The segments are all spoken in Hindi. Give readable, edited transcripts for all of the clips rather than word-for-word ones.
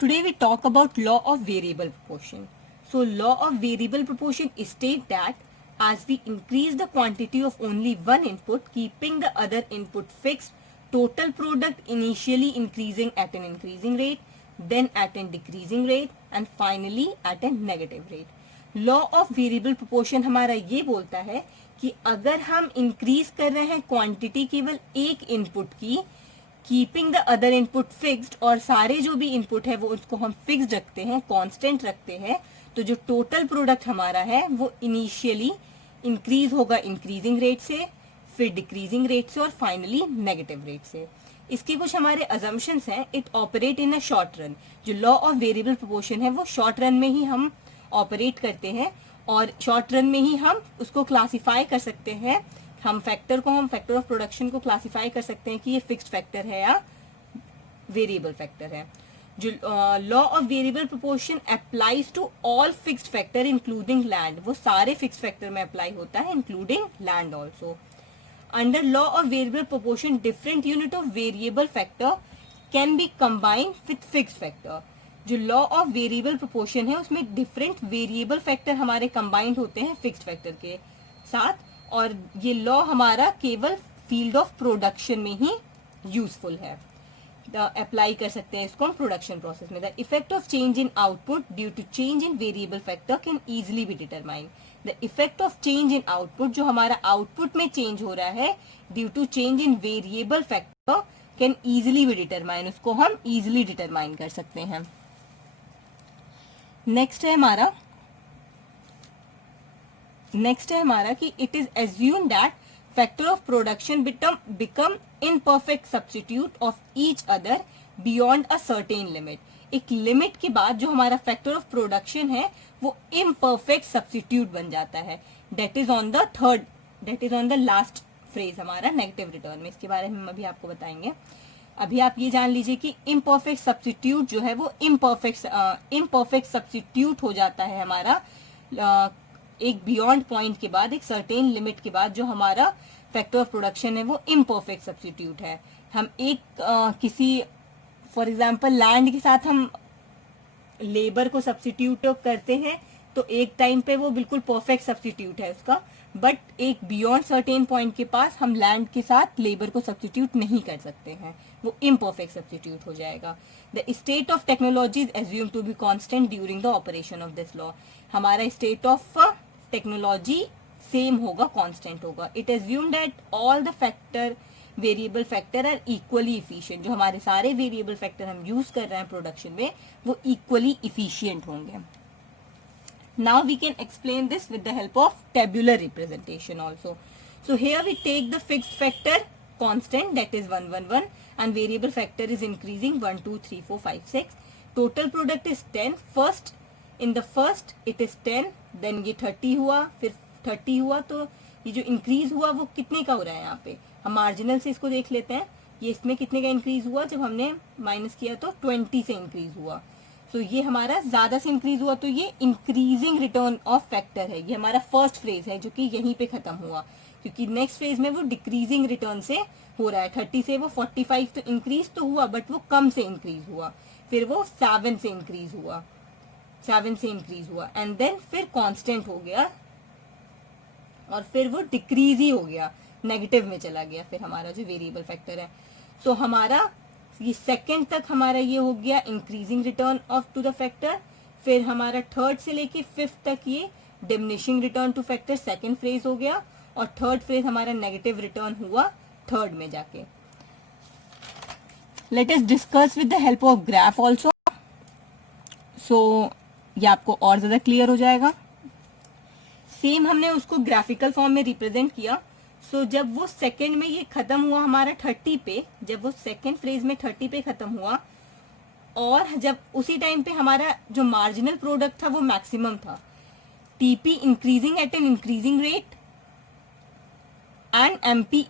Today we talk about law of variable proportion. So law of variable proportion states that as we increase the quantity of only one input, keeping the other input fixed, total product initially increasing at an increasing rate, then at a decreasing rate and finally at a negative rate. Law of variable proportion हमारा ये बोलता है कि अगर हम इंक्रीज कर रहे हैं क्वांटिटी केवल एक इनपुट की, keeping the other input fixed, और सारे जो भी इनपुट है वो उसको हम फिक्स्ड रखते हैं, कांस्टेंट रखते हैं, तो जो टोटल प्रोडक्ट हमारा है वो इनिशियली इंक्रीज होगा इंक्रीजिंग रेट से, फिर डिक्रीजिंग रेट से और फाइनली नेगेटिव रेट से. इसके कुछ हमारे अजम्पशंस हैं. It operate in a short run. जो लॉ ऑफ वेरिएबल प्रोपोर्शन है वो शॉर्ट रन में ही हम ऑपरेट करते हैं और शॉर्ट रन में ही हम उसको क्लासिफाई कर सकते हैं. हम फैक्टर ऑफ प्रोडक्शन को क्लासिफाई कर सकते हैं कि ये फिक्स्ड फैक्टर है या वेरिएबल फैक्टर है. जो law of variable proportion applies to all fixed factor including land, वो सारे फिक्स्ड फैक्टर में अप्लाई होता है including land also. Under law of variable proportion different unit of variable factor can be combined with fixed factor. जो लॉ ऑफ वेरिएबल प्रोपोर्शन है उसमें डिफरेंट वेरिएबल फैक्टर हमारे कंबाइंड होते हैं फिक्स्ड फैक्टर के साथ, और ये लॉ हमारा केवल फील्ड ऑफ प्रोडक्शन में ही यूजफुल है. अप्लाई कर सकते हैं इसको हम प्रोडक्शन प्रोसेस में. The effect of change in output due to change in variable factor can easily be determined. The effect of change in output, जो हमारा आउटपुट में चेंज हो रहा है due to change in variable factor, can easily be determine, उसको हम इजिली डिटरमाइन कर सकते हैं. नेक्स्ट है हमारा कि it is assume that factor of production become imperfect substitute of each other beyond a certain limit. एक लिमिट के बाद जो हमारा फैक्टर ऑफ प्रोडक्शन है वो इम्परफेक्ट सब्स्टिट्यूट बन जाता है. That is on the last phrase हमारा नेगेटिव रिटर्न में. इसके बारे में हम अभी आपको बताएंगे. अभी आप ये जान लीजिए कि इम्परफेक्ट सब्स्टिट्यूट जो है वो इम्परफेक्ट सब्स्टिट्यूट हो जाता है हमारा एक बियॉन्ड पॉइंट के बाद, एक सर्टेन लिमिट के बाद जो हमारा फैक्टर ऑफ प्रोडक्शन है वो इम्परफेक्ट सब्स्टिट्यूट है. हम एक किसी फॉर एग्जांपल लैंड के साथ हम लेबर को सब्स्टिट्यूट करते हैं तो एक टाइम पे वो बिल्कुल परफेक्ट सब्स्टिट्यूट है उसका, बट एक बियॉन्ड सर्टेन पॉइंट के पास हम लैंड के साथ लेबर को सब्स्टिट्यूट नहीं कर सकते हैं, वो इम्परफेक्ट सब्स्टिट्यूट हो जाएगा. The state of technology is assume to be constant during the operation of this law. हमारा स्टेट ऑफ टेक्नोलॉजी सेम होगा, कांस्टेंट होगा. It assume that all the variable factor are equally efficient. जो हमारे सारे वेरिएबल फैक्टर हम यूज कर रहे हैं प्रोडक्शन में वो इक्वली इफिशिएंट होंगे. Now we can explain this with the help of tabular representation also. So here we take the fixed factor constant, that is 1 1 1, and variable factor is increasing 1 2 3 4 5 6. Total product is 10. First in the first it is 10, then ये 30 हुआ, फिर 30 हुआ, तो ये जो इंक्रीज हुआ वो कितने का हो रहा है. यहाँ पे हम मार्जिनल से इसको देख लेते हैं. ये इसमें कितने का इंक्रीज हुआ, जब हमने माइनस किया तो 20 से इंक्रीज हुआ. तो ये हमारा ज्यादा से इंक्रीज हुआ, तो ये इंक्रीजिंग रिटर्न ऑफ फैक्टर है. ये हमारा फर्स्ट फ्रेज है जो कि यहीं पे खत्म हुआ, क्योंकि नेक्स्ट फेज में वो डिक्रीजिंग रिटर्न से हो रहा है. 30 से वो 45 तो इंक्रीज तो हुआ, बट वो कम से इंक्रीज हुआ. फिर वो 7 से इंक्रीज हुआ एंड देन फिर कांस्टेंट हो गया और फिर वो डिक्रीज ही हो गया, नेगेटिव में चला गया फिर हमारा जो वेरिएबल फैक्टर है. सो हमारा ये सेकंड तक हमारा ये हो गया increasing return of to the factor. फिर हमारा थर्ड से लेके फिफ्थ तक ये diminishing return to factor second phase हो गया, और थर्ड फ्रेज हमारा नेगेटिव रिटर्न हुआ थर्ड में जाके. Let us discuss with the help of graph also. So ये आपको और ज्यादा क्लियर हो जाएगा. सेम हमने उसको ग्राफिकल फॉर्म में रिप्रेजेंट किया. सो जब वो सेकंड में ये खत्म हुआ हमारा 30 पे, जब वो सेकंड फ्रेज में 30 पे खत्म हुआ, और जब उसी टाइम पे हमारा जो मार्जिनल प्रोडक्ट था वो मैक्सिमम था, TP increasing at an increasing rate and MP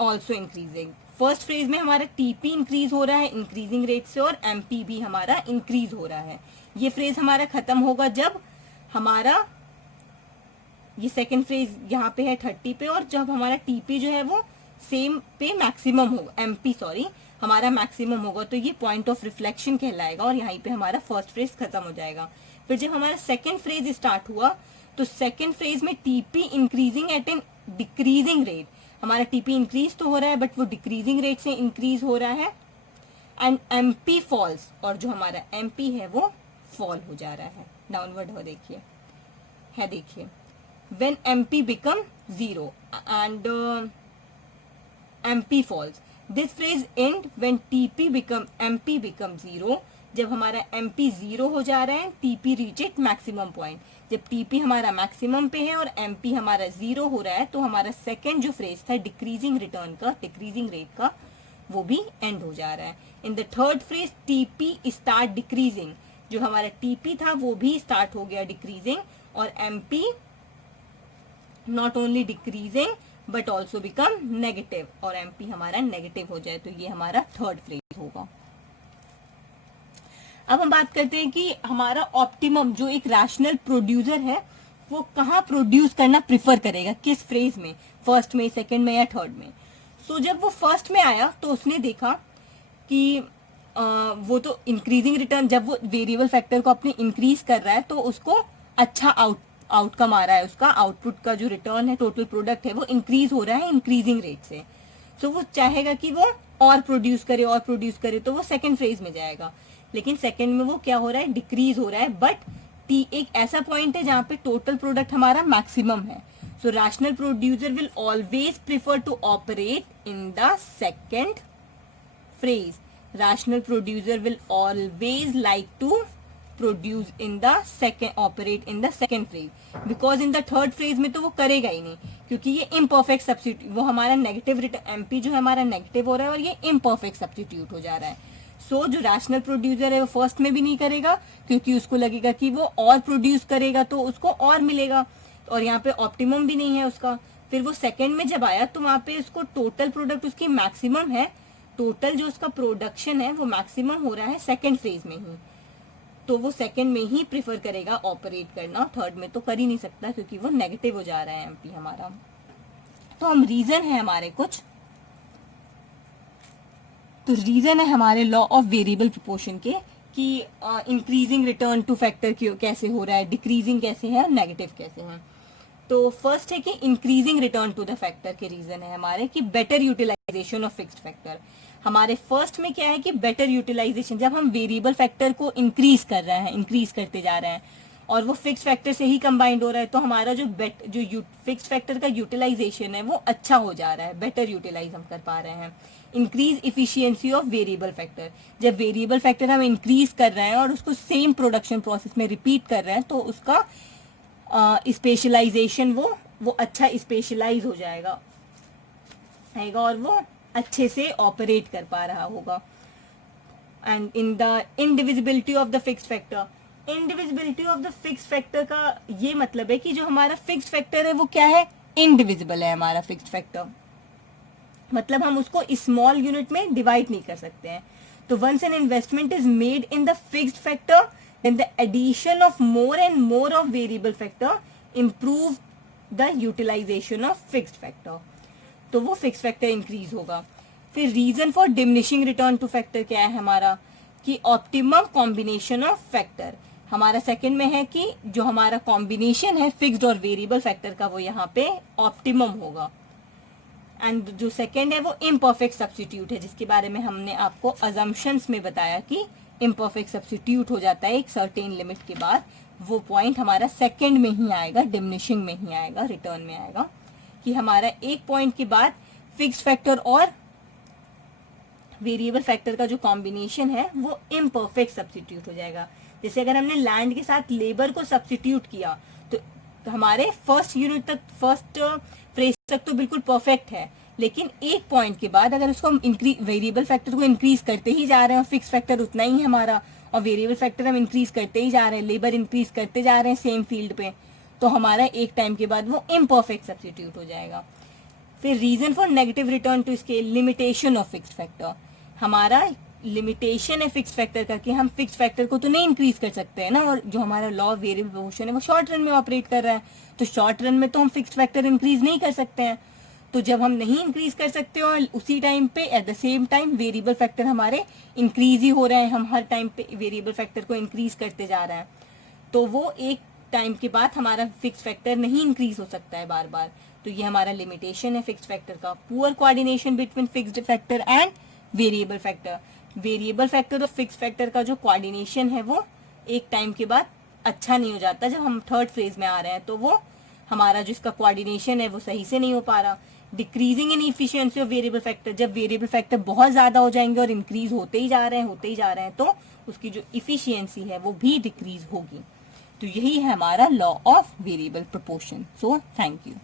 also increasing. First phrase में हमारा टीपी इंक्रीज हो रहा है इंक्रीजिंग रेट से, और एमपी भी हमारा इंक्रीज हो रहा है. ये फ्रेज हमारा खत्म होगा जब हमारा ये सेकेंड फ्रेज यहाँ पे है 30 पे, और जब हमारा टीपी जो है वो सेम पे मैक्सिमम होगा, एमपी हमारा मैक्सिमम होगा, तो ये पॉइंट ऑफ रिफ्लेक्शन कहलाएगा और यहाँ पे हमारा फर्स्ट फ्रेज खत्म हो जाएगा। फिर जब हमारा सेकेंड फ्रेज स्टार्ट हुआ तो सेकेंड फ्रेज में TP increasing at an decreasing rate, हमारा टीपी इंक्रीज तो हो रहा है बट वो डिक्रीजिंग रेट से इंक्रीज हो रहा है, एंड एमपी फॉल्स, और जो हमारा एमपी है वो फॉल हो जा रहा है, डाउनवर्ड हो देखिए when MP become 0 and MP falls, this phrase and when TP become MP become 0, जब हमारा एमपी 0 हो जा रहा है, TP reach it maximum point, जब टीपी हमारा मैक्सिमम पे है और एमपी हमारा 0 हो रहा है, तो हमारा सेकेंड जो फ्रेज था डिक्रीजिंग रिटर्न का, डिक्रीजिंग रेट का, वो भी एंड हो जा रहा है। In the third phrase TP start decreasing, जो हमारा टीपी था वो भी स्टार्ट हो गया डिक्रीजिंग, और MP not only decreasing but also become negative, और एमपी हमारा नेगेटिव हो जाए, तो ये हमारा थर्ड फ्रेज होगा। अब हम बात करते हैं कि हमारा ऑप्टिमम जो एक रैशनल प्रोड्यूसर है वो कहाँ प्रोड्यूस करना प्रिफर करेगा, किस फ्रेज में, फर्स्ट में, सेकंड में या थर्ड में। सो जब वो फर्स्ट में आया तो उसने देखा कि वो तो इंक्रीजिंग रिटर्न, जब वो वेरिएबल फैक्टर को अपने इंक्रीज कर रहा है तो उसको अच्छा आउटकम आ रहा है, उसका आउटपुट का जो रिटर्न है, टोटल प्रोडक्ट है, वो इंक्रीज हो रहा है इंक्रीजिंग रेट से। सो वो चाहेगा कि वो और प्रोड्यूस करे, तो वो सेकेंड फेज में जाएगा, लेकिन सेकेंड में वो क्या हो रहा है, डिक्रीज हो रहा है, बट टी एक ऐसा पॉइंट है जहाँ पे टोटल प्रोडक्ट हमारा मैक्सिमम है। So rational producer will always prefer to operate in the second phrase. Rational producer will always like to produce in the second, operate in the second phrase, because in the third phrase में तो वो करेगा ही नहीं, क्योंकि ये imperfect substitute, वो हमारा नेगेटिव रिटर्न, एमपी जो है हमारा नेगेटिव हो रहा है और ये imperfect सब्सिट्यूट हो जा रहा है। सो जो रैशनल प्रोड्यूसर है वो फर्स्ट में भी नहीं करेगा, क्योंकि उसको लगेगा कि वो और प्रोड्यूस करेगा तो उसको और मिलेगा, और यहाँ पे ऑप्टिमम भी नहीं है उसका। फिर वो सेकेंड में जब आया तो वहाँ पे उसको टोटल प्रोडक्ट उसकी मैक्सिमम है, टोटल जो उसका प्रोडक्शन है वो मैक्सिमम हो रहा है सेकेंड फेज में ही, तो वो सेकेंड में ही प्रिफर करेगा ऑपरेट करना, थर्ड में तो कर ही नहीं सकता क्योंकि वो नेगेटिव हो जा रहा है एमपी हमारा। तो हम रीजन है हमारे कुछ, तो रीजन है हमारे लॉ ऑफ वेरिएबल प्रोपोर्शन के कि इंक्रीजिंग रिटर्न टू फैक्टर कैसे हो रहा है, डिक्रीजिंग कैसे है और नेगेटिव कैसे है। तो फर्स्ट है कि increasing return to the factor के रीजन है हमारे कि better utilization of fixed factor. हमारे फर्स्ट में क्या है कि बेटर यूटिलाइजेशन, जब हम वेरिएबल फैक्टर को इंक्रीज कर रहे हैं, इंक्रीज करते जा रहे हैं और वो फिक्स्ड फैक्टर से ही कंबाइंड हो रहा है, तो हमारा जो फिक्स्ड फैक्टर का यूटिलाइजेशन है वो अच्छा हो जा रहा है, बेटर यूटिलाइज हम कर पा रहे हैं। Increase efficiency of variable factor, जब वेरिएबल फैक्टर हम इंक्रीज कर रहे हैं और उसको सेम प्रोडक्शन प्रोसेस में रिपीट कर रहे हैं तो उसका स्पेशलाइजेशन वो अच्छा स्पेशलाइज हो जाएगा और वो अच्छे से ऑपरेट कर पा रहा होगा। And in the indivisibility of the fixed factor, indivisibility of the fixed factor का ये मतलब है कि जो हमारा फिक्स्ड फैक्टर है वो क्या है, इनडिविजिबल है हमारा फिक्स्ड फैक्टर, मतलब हम उसको स्मॉल यूनिट में डिवाइड नहीं कर सकते हैं। तो once an investment is made in the fixed factor then the addition of more and more of variable factor improve the utilization of fixed factor, तो वो fixed factor increase होगा। फिर reason for diminishing return to factor क्या है हमारा कि optimum combination of factor, हमारा सेकंड में है कि जो हमारा कॉम्बिनेशन है फिक्स्ड और वेरिएबल फैक्टर का वो यहाँ पे ऑप्टिमम होगा। एंड जो सेकंड है वो इम्परफेक्ट सब्स्टिट्यूट है, जिसके बारे में हमने आपको अजम्पशंस में बताया कि इम्परफेक्ट सब्स्टिट्यूट हो जाता है एक सर्टेन लिमिट के बाद, वो पॉइंट हमारा सेकंड में ही आएगा, डिमिनिशिंग में ही आएगा, रिटर्न में आएगा कि हमारा एक पॉइंट के बाद फिक्स्ड फैक्टर और वेरिएबल फैक्टर का जो कॉम्बिनेशन है वो इम्परफेक्ट सब्स्टिट्यूट हो जाएगा। जैसे अगर हमने लैंड के साथ लेबर को सब्स्टिट्यूट किया तो हमारे फर्स्ट यूनिट तक, फर्स्ट फ्रेज तक तो बिल्कुल परफेक्ट है, लेकिन एक पॉइंट के बाद अगर उसको हम वेरिएबल फैक्टर को इंक्रीज करते ही जा रहे हैं और फिक्स फैक्टर उतना ही है हमारा और वेरिएबल फैक्टर हम इंक्रीज करते ही जा रहे हैं, लेबर इंक्रीज करते जा रहे हैं सेम फील्ड पे, तो हमारा एक टाइम के बाद वो इम्परफेक्ट सब्स्टिट्यूट हो जाएगा। फिर reason for negative return to scale, limitation of fixed factor, हमारा लिमिटेशन है फिक्स्ड फैक्टर का कि हम फिक्स्ड फैक्टर को तो नहीं इंक्रीज कर सकते हैं ना, और जो हमारा लॉ वेरिएबल प्रोपोर्शन है वो शॉर्ट रन में ऑपरेट कर रहा है, तो शॉर्ट रन में तो हम फिक्स्ड फैक्टर इंक्रीज नहीं कर सकते हैं, तो जब हम नहीं इंक्रीज कर सकते और उसी टाइम पे at the same time variable factor हमारे इंक्रीज ही हो रहे हैं, हम हर टाइम पे वेरिएबल फैक्टर को इंक्रीज करते जा रहे हैं, तो वो एक टाइम के बाद हमारा फिक्स फैक्टर नहीं इंक्रीज हो सकता है बार बार। तो ये हमारा लिमिटेशन है फिक्स्ड फैक्टर का, poor coordination between fixed factor and variable factor. Variable factor और फिक्स्ड फैक्टर का जो कोऑर्डिनेशन है वो एक टाइम के बाद अच्छा नहीं हो जाता। जब हम थर्ड फेज में आ रहे हैं तो वो हमारा जो इसका कोऑर्डिनेशन है वो सही से नहीं हो पा रहा। Decreasing in efficiency of variable factor, जब वेरिएबल फैक्टर बहुत ज्यादा हो जाएंगे और इंक्रीज होते ही जा रहे हैं तो उसकी जो इफिशियंसी है वो भी डिक्रीज होगी। तो यही है हमारा law of variable proportion. So thank you.